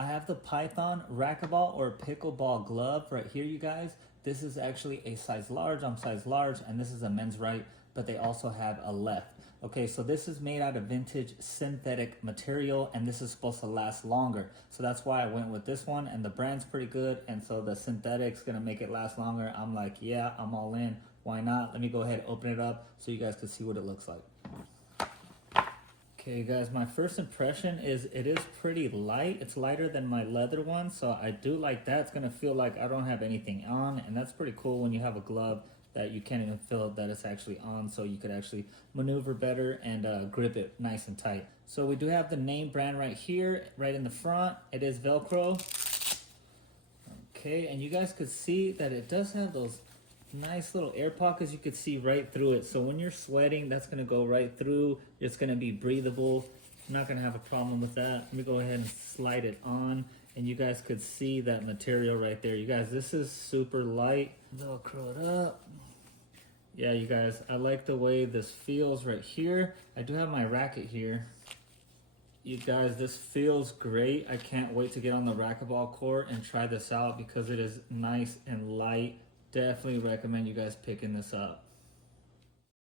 I have the Python racquetball or pickleball glove right here, you guys. This is actually a size large. I'm size large, and this is a men's right, but they also have a left. Okay, so this is made out of vintage synthetic material, and this is supposed to last longer. So that's why I went with this one, and the brand's pretty good, and so the synthetic's gonna make it last longer. I'm like, yeah, I'm all in. Why not? Let me go ahead and open it up so you guys can see what it looks like. Okay guys, my first impression is it is pretty light. It's lighter than my leather one, so I do like that. It's gonna feel like I don't have anything on, and that's pretty cool when you have a glove that you can't even feel that it's actually on, so you could actually maneuver better and grip it nice and tight. So we do have the name brand right here, right in the front. It is Velcro. Okay, and you guys could see that it does have those nice little air pockets. You could see right through it, so when you're sweating, that's going to go right through. It's going to be breathable. I'm not going to have a problem with that. Let me go ahead and slide it on, and you guys could see that material right there. You guys, this is super light. Velcro it up. Yeah, you guys, I like the way this feels right here. I do have my racket here. You guys, this feels great. I can't wait to get on the racquetball court and try this out because it is nice and light. Definitely recommend you guys picking this up.